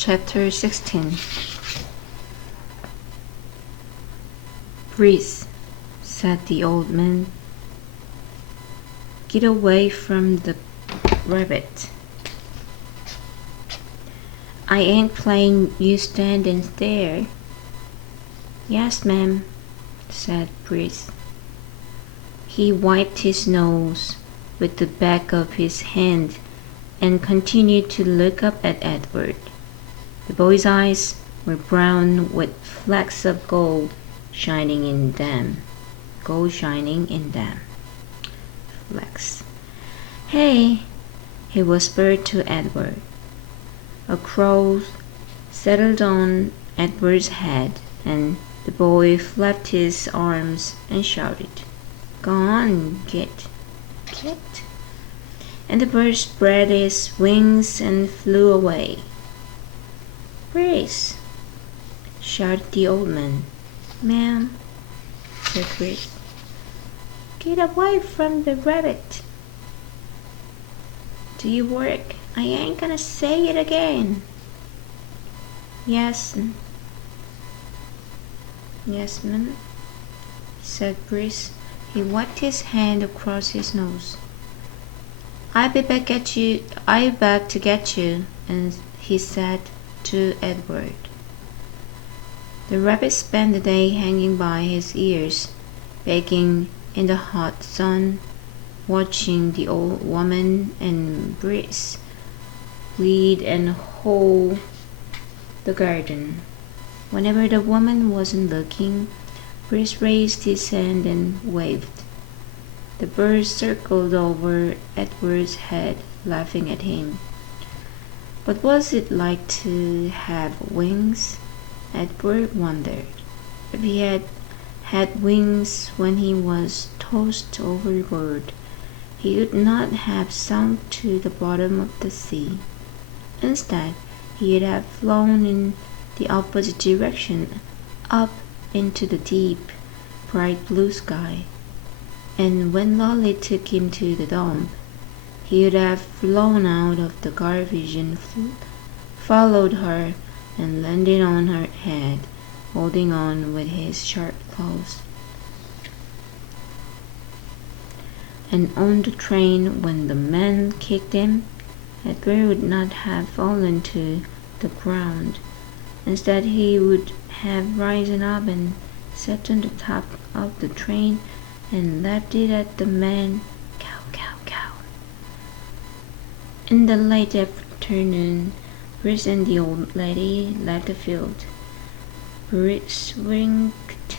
Chapter 16. Breathe, said the old man. Get away from the rabbit. I ain't playing you stand and stare. Yes, ma'am, said Breeze. He wiped his nose with the back of his hand and continued to look up at Edward. The boy's eyes were brown with flecks of gold shining in them. Flecks. Hey, he whispered to Edward. A crow settled on Edward's head, and the boy flapped his arms and shouted, Go on, get. And the bird spread his wings and flew away. Breeze, shouted the old man. Ma'am, said Breeze. Get away from the rabbit. Do you work? I ain't gonna say it again. Yes, ma'am, said Breeze. He wiped his hand across his nose. I'll be back to get you, and he said to Edward. The rabbit spent the day hanging by his ears, baking in the hot sun, watching the old woman and Breeze weed and hoe the garden. Whenever the woman wasn't looking, Breeze raised his hand and waved. The bird circled over Edward's head, laughing at him. What was it like to have wings? Edward wondered. If he had had wings when he was tossed overboard, he would not have sunk to the bottom of the sea. Instead, he would have flown in the opposite direction, up into the deep, bright blue sky. And when Lolly took him to the dump, he would have flown out of the garbage and followed her and landed on her head, holding on with his sharp claws. And on the train, when the man kicked him, Edward would not have fallen to the ground. Instead, he would have risen up and sat on the top of the train and laughed at the man, cow, cow, cow. In the late afternoon, Breeze and the old lady left the field. Breeze winked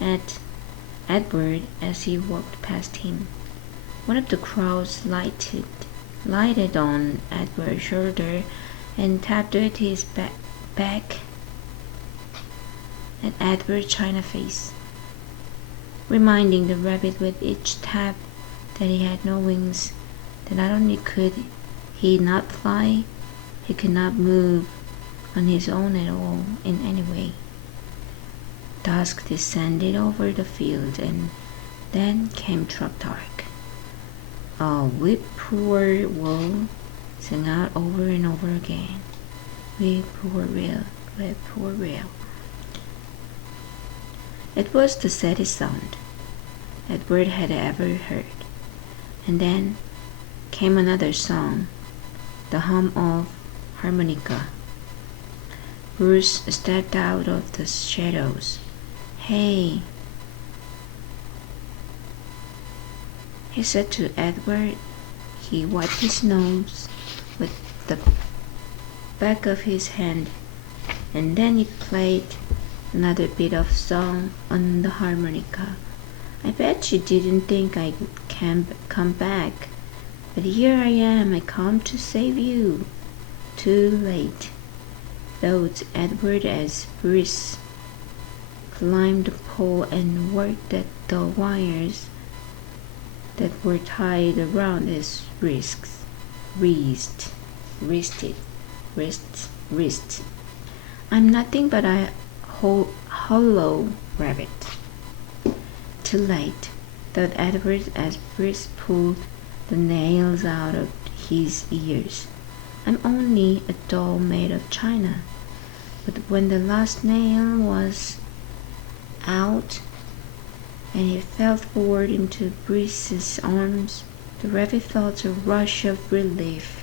at Edward as he walked past him. One of the crows lighted on Edward's shoulder and tapped with his back at Edward's china face, reminding the rabbit with each tap that he had no wings, that not only could he not fly, he could not move on his own at all in any way. Dusk descended over the field, and then came dark. A whippoorwill sang out over and over again. Whippoorwill, whippoorwill. It was the saddest sound Edward had ever heard. And then came another song, the hum of harmonica. Bruce stepped out of the shadows. Hey, he said to Edward. He wiped his nose with the back of his hand, and then he played another bit of song on the harmonica. I bet you didn't think I'd come back, but here I am. I come to save you. Too late, thought Edward as Breeze climbed the pole and worked at the wires that were tied around his wrists. I'm nothing but a hollow rabbit. Too late, thought Edward as Breeze pulled the nails out of his ears. I'm only a doll made of china. But when the last nail was out and he fell forward into Brice's arms, the rabbit felt a rush of relief.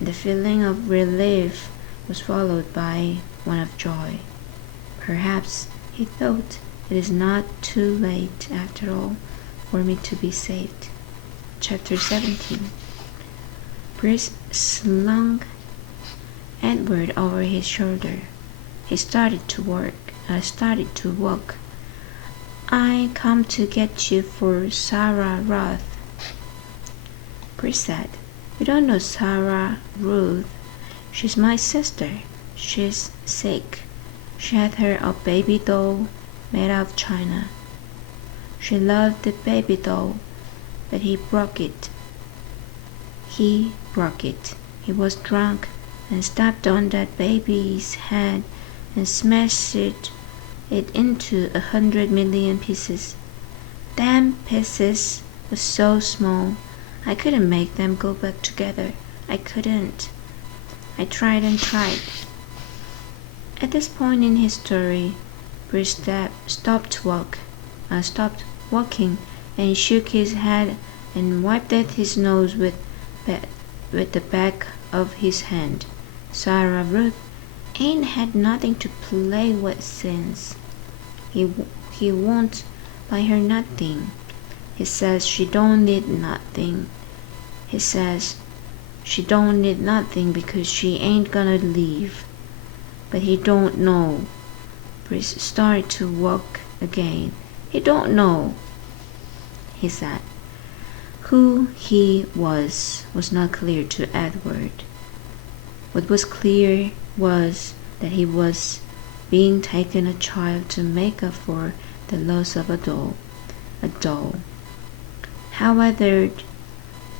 The feeling of relief was followed by one of joy. Perhaps, he thought, it is not too late after all for me to be saved. Chapter 17. Brice slung Edward over his shoulder. He started to walk. I come to get you for Sarah Ruth. Brice said, You don't know Sarah Ruth. She's my sister. She's sick. She had her a baby doll made out of china. She loved the baby doll, but he broke it. He was drunk and stepped on that baby's head and smashed it into 100 million pieces. Damn pieces were so small, I couldn't make them go back together. I couldn't. I tried and tried. At this point in his story, Brice stopped walking and shook his head and wiped at his nose with the back of his hand. Sarah Ruth ain't had nothing to play with since. He won't buy her nothing. He says she don't need nothing. He says she don't need nothing because she ain't gonna leave. But he don't know. Brice started to walk again. He don't know, he said. Who he was not clear to Edward. What was clear was that he was being taken a child to make up for the loss of a doll. How Edward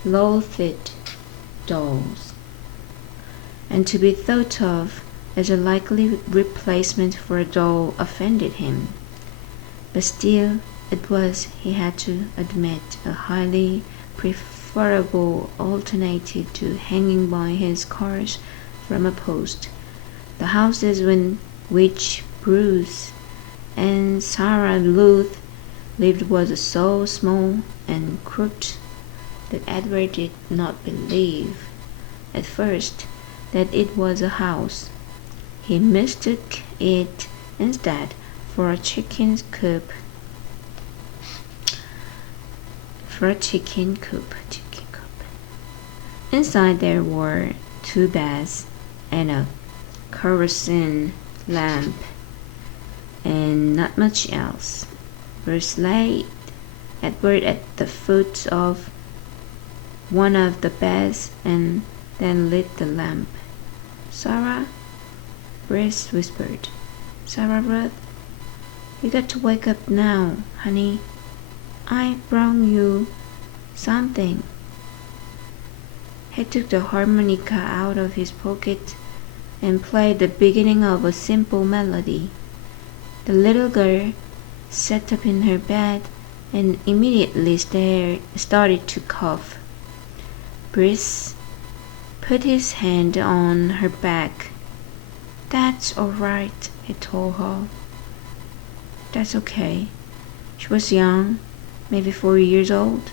loathed dolls, and to be thought of as a likely replacement for a doll offended him. But still, it was, he had to admit, a highly preferable alternative to hanging by his cars from a post. The houses in which Bruce and Sarah Ruth lived was so small and crooked that Edward did not believe at first that it was a house. He mistook it instead for a chicken coop. Inside there were 2 beds and a kerosene lamp and not much else. Bruce laid Edward at the foot of one of the beds and then lit the lamp. Sarah, Brice whispered. Sarah Ruth, you got to wake up now, honey. I brought you something. He took the harmonica out of his pocket and played the beginning of a simple melody. The little girl sat up in her bed and immediately started to cough. Brice put his hand on her back. That's all right, he told her. That's okay. She was young, maybe 4 years old,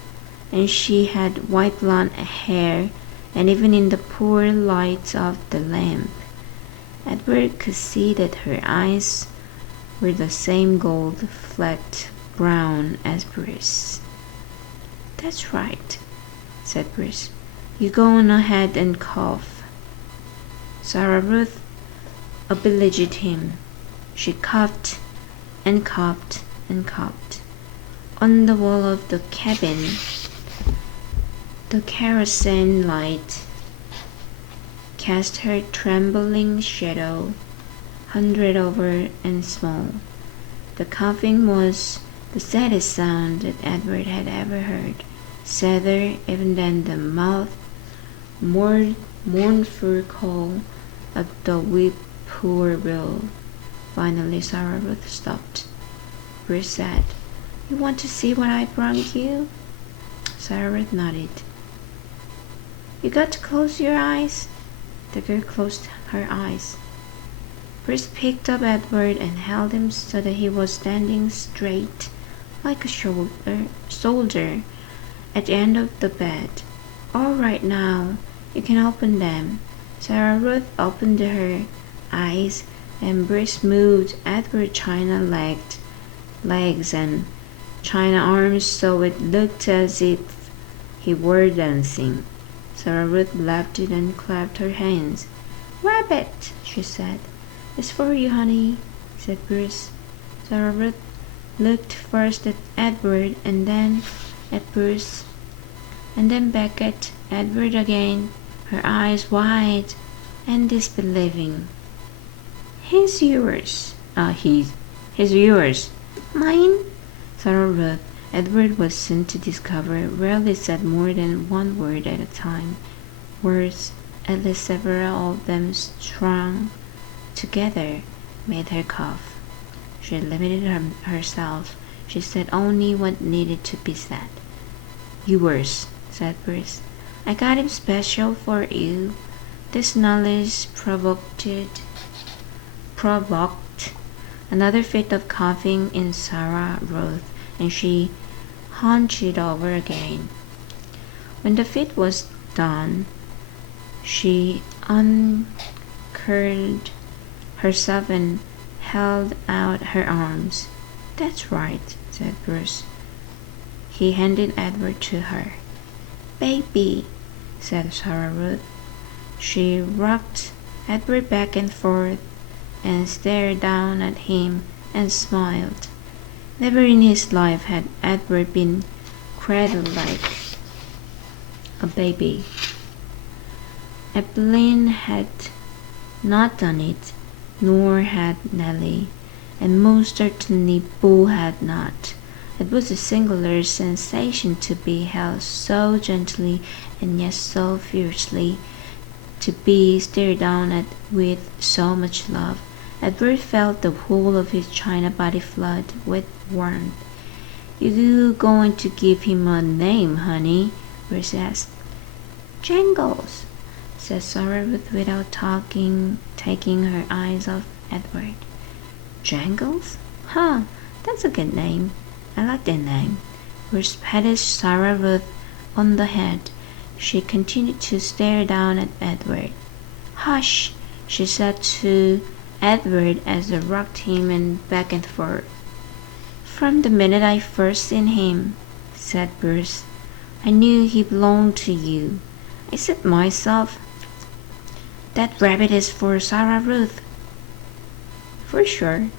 and she had white blonde hair, and even in the poor light of the lamp, Edward could see that her eyes were the same gold-flecked brown as Brice. That's right, said Brice. You go on ahead and cough. Sarah Ruth obliged him. She coughed and coughed and coughed. On the wall of the cabin, the kerosene light cast her trembling shadow, hundred over and small. The coughing was the saddest sound that Edward had ever heard, sadder even than the mournful call of the whippoorwill. Finally, Sarah Ruth stopped. Brice said, You want to see what I brought you? Sarah Ruth nodded. You got to close your eyes. The girl closed her eyes. Bruce picked up Edward and held him so that he was standing straight like a soldier at the end of the bed. All right now, you can open them. Sarah Ruth opened her eyes and Bruce moved Edward's china legs and china arms so it looked as if he were dancing. Sarah Ruth laughed and clapped her hands. Rabbit, she said. It's for you, honey, said Bruce. Sarah Ruth looked first at Edward and then at Bruce and then back at Edward again, her eyes wide and disbelieving. He's yours. He's yours. Mine? Sarah Ruth, Edward was soon to discover, rarely said more than one word at a time. Words, at least several of them strung together, made her cough. She limited herself. She said only what needed to be said. Yours, said Bruce. I got him special for you. This knowledge provoked another fit of coughing in Sarah Ruth, and she hunched over again. When the fit was done, she uncurled herself and held out her arms. That's right, said Bruce. He handed Edward to her. Baby, said Sarah Ruth. She rocked Edward back and forth and stared down at him and smiled. Never in his life had Edward been cradled like a baby. Evelyn had not done it, nor had Nellie, and most certainly Boo had not. It was a singular sensation to be held so gently and yet so fiercely, to be stared down at with so much love. Edward felt the whole of his china body flood with warmth. You going to give him a name, honey? Bruce asked. Jangles, said Sarah Ruth without taking her eyes off Edward. Jangles? Huh, that's a good name. I like that name. Bruce patted Sarah Ruth on the head. She continued to stare down at Edward. Hush, she said to Edward as they rocked him and back and forth. From the minute I first seen him, said Bruce, I knew he belonged to you. I said myself, that rabbit is for Sarah Ruth. For sure.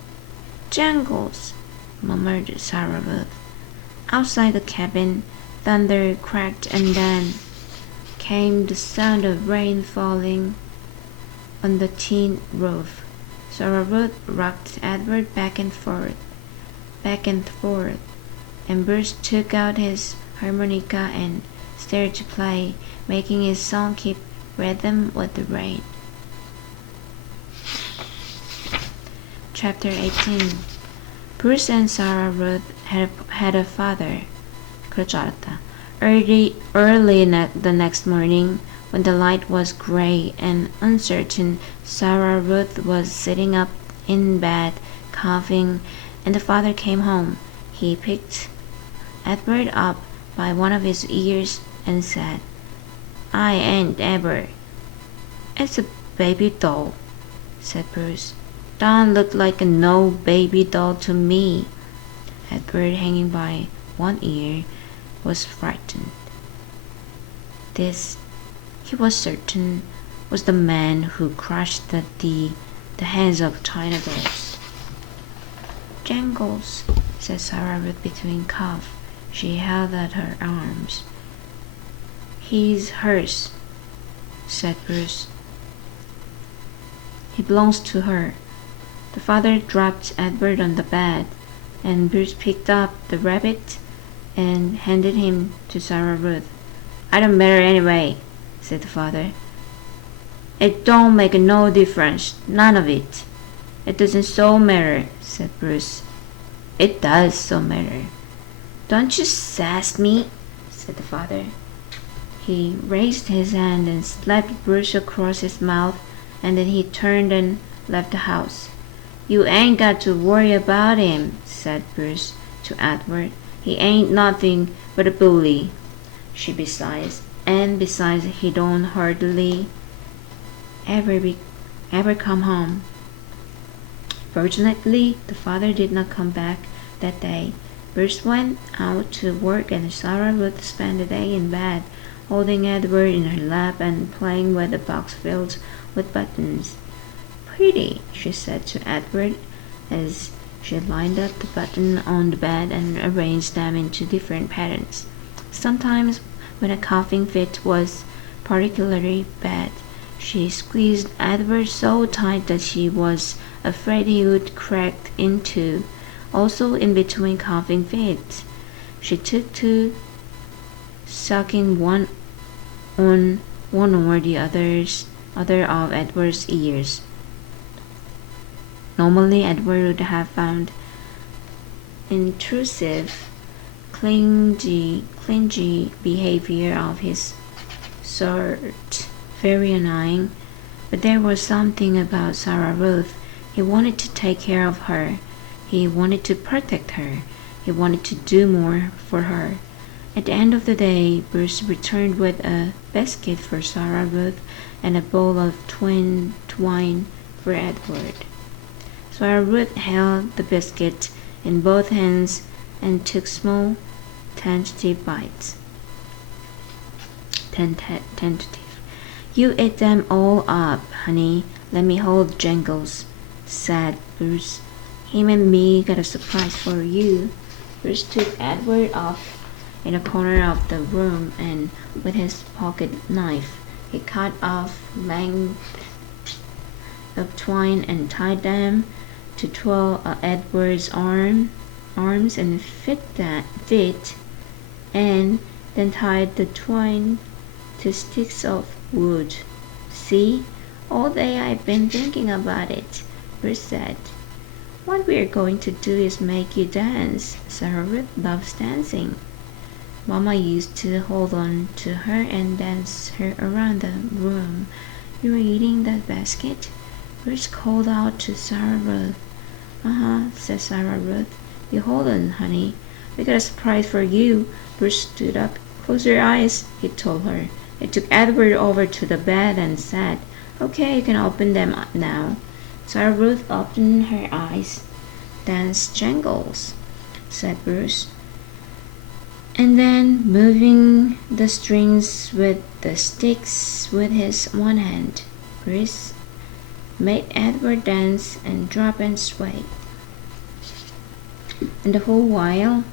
Jangles, murmured Sarah Ruth. Outside the cabin, thunder cracked and then came the sound of rain falling on the tin roof. Sarah Ruth rocked Edward back and forth, and Bruce took out his harmonica and started to play, making his song keep rhythm with the rain. Chapter 18. Bruce and Sarah Ruth had a father. 그럴 줄 알았다. Early the next morning, when the light was gray and uncertain, Sarah Ruth was sitting up in bed, coughing, and the father came home. He picked Edward up by one of his ears and said, I ain't ever. It's a baby doll, said Bruce. Don't look like a no baby doll to me. Edward, hanging by one ear, was frightened. This, he was certain, was the man who crushed the heads of China dolls. Jangles, said Sarah Ruth between coughs. She held out her arms. He's hers, said Bruce. He belongs to her. The father dropped Edward on the bed, and Bruce picked up the rabbit and handed him to Sarah Ruth. I don't matter anyway, said the father. It don't make no difference, none of it. It doesn't so matter, said Bruce. It does so matter. Don't you sass me, said the father. He raised his hand and slapped Bruce across his mouth, and then he turned and left the house. "You ain't got to worry about him," said Bruce to Edward. "He ain't nothing but a bully. Besides, he don't hardly ever come home." Fortunately, the father did not come back that day. Bruce went out to work, and Sarah Ruth spent the day in bed, holding Edward in her lap and playing with a box filled with buttons. "Pretty," she said to Edward as she lined up the buttons on the bed and arranged them into different patterns. Sometimes, when a coughing fit was particularly bad, she squeezed Edward so tight that she was afraid he would crack in two. Also, in between coughing fits, she took to sucking one or the other of Edward's ears. Normally, Edward would have found intrusive, clingy behavior of his sort very annoying, but there was something about Sarah Ruth. He wanted to take care of her. He wanted to protect her. He wanted to do more for her. At the end of the day, Bruce returned with a basket for Sarah Ruth and a bowl of twine for Edward. Sarah Ruth held the biscuit in both hands and took small, tentative bites. "You eat them all up, honey. Let me hold Jangles," said Bruce. "Him and me got a surprise for you." Bruce took Edward off in a corner of the room, and with his pocket knife, he cut off lengths of twine and tied them to twirl Edward's arms and fit, and then tied the twine to sticks of wood. "See, all day I've been thinking about it," Bruce said. "What we're going to do is make you dance. Sarah Ruth loves dancing. Mama used to hold on to her and dance her around the room. You were eating that basket?" Bruce called out to Sarah Ruth. "Uh-huh," said Sarah Ruth. "You hold on, honey. We got a surprise for you." Bruce stood up. "Close your eyes," he told her. He took Edward over to the bed and said, "Okay, you can open them up now." Sarah Ruth opened her eyes. "Dance Jangles," said Bruce. And then, moving the strings with the sticks with his one hand, Bruce made Edward dance and drop and sway. And the whole while,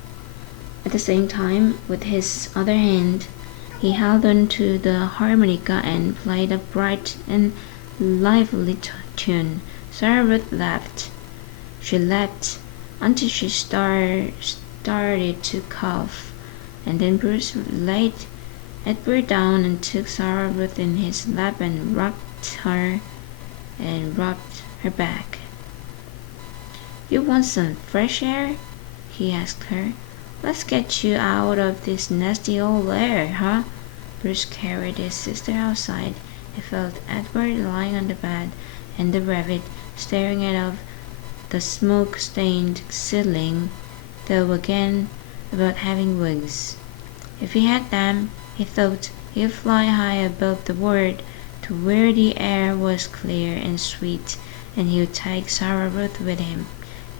at the same time, with his other hand, he held on to the harmonica and played a bright and lively tune. Sarah Ruth laughed. She laughed until she started to cough, and then Bruce laid Edward down and took Sarah Ruth in his lap and rocked her back. "You want some fresh air?" he asked her. "Let's get you out of this nasty old air, huh?" Bruce carried his sister outside. He felt Edward lying on the bed, and the rabbit staring out of the smoke-stained ceiling, though again about having wings. If he had them, he thought he'd fly high above the world to where the air was clear and sweet, and he would take Sarah Ruth with him.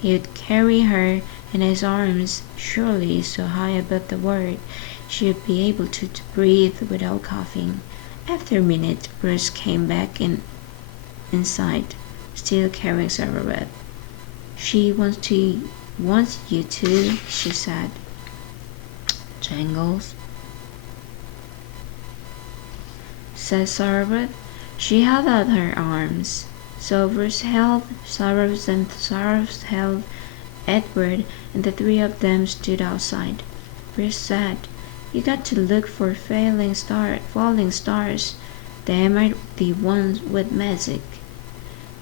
He would carry her in his arms, surely so high above the world she would be able to breathe without coughing. After a minute, Bruce came back inside, still carrying Sarah Ruth. "She wants you to," she said. "Jangles," said Sarah Ruth. She held out her arms. So Bruce held Sarah and Sarah held Edward, and the three of them stood outside. Bruce said, "You got to look for falling stars. Them are the ones with magic."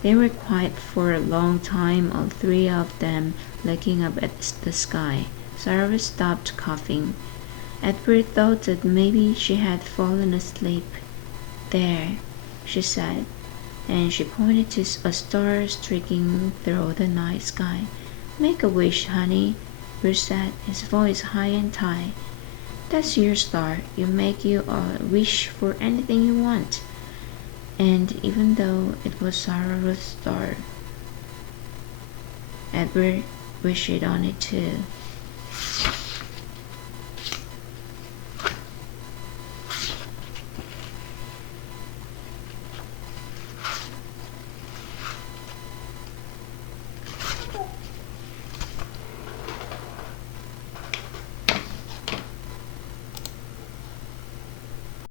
They were quiet for a long time, all three of them looking up at the sky. Sarah stopped coughing. Edward thought that maybe she had fallen asleep. There, she said, and she pointed to a star streaking through the night sky. Make a wish, honey, Bruce said, his voice high and tight. That's your star. You make you a wish for anything you want. And even though it was Sarah Ruth's star, Edward wished on it too.